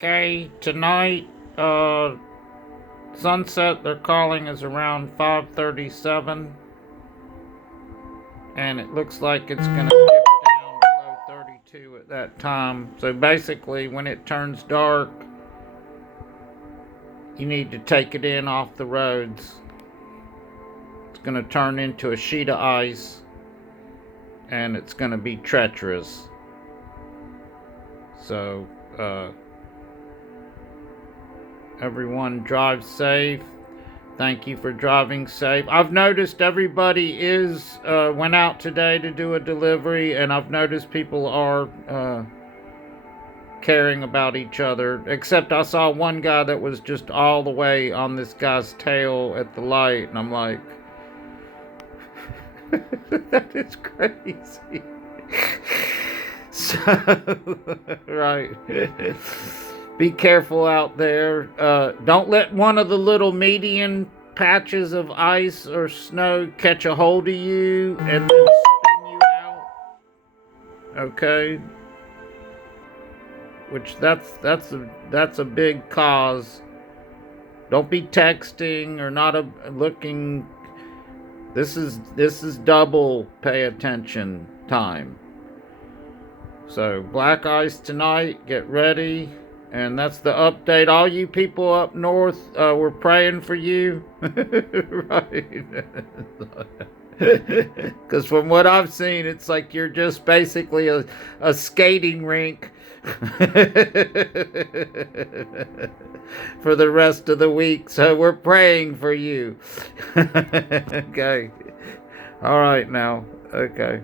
Okay, tonight, sunset they're calling is around 5:37, and it looks like it's gonna dip down below 32 at that time. So basically, when it turns dark, you need to take it in off the roads. It's gonna turn into a sheet of ice, and it's gonna be treacherous. So, everyone drive safe. Thank you for driving safe. I've noticed everybody went out today to do a delivery, and I've noticed people are caring about each other. Except I saw one guy that was just all the way on this guy's tail at the light, and I'm like, that is crazy. So, right. Be careful out there. Don't let one of the little median patches of ice or snow catch a hold of you and then spin you out. Okay, which that's a big cause. Don't be texting or not looking. This is double pay attention time. So black ice tonight. Get ready. And that's the update. All you people up north, we're praying for you. Right. Because from what I've seen, it's like you're just basically a skating rink for the rest of the week. So we're praying for you. Okay. All right now. Okay.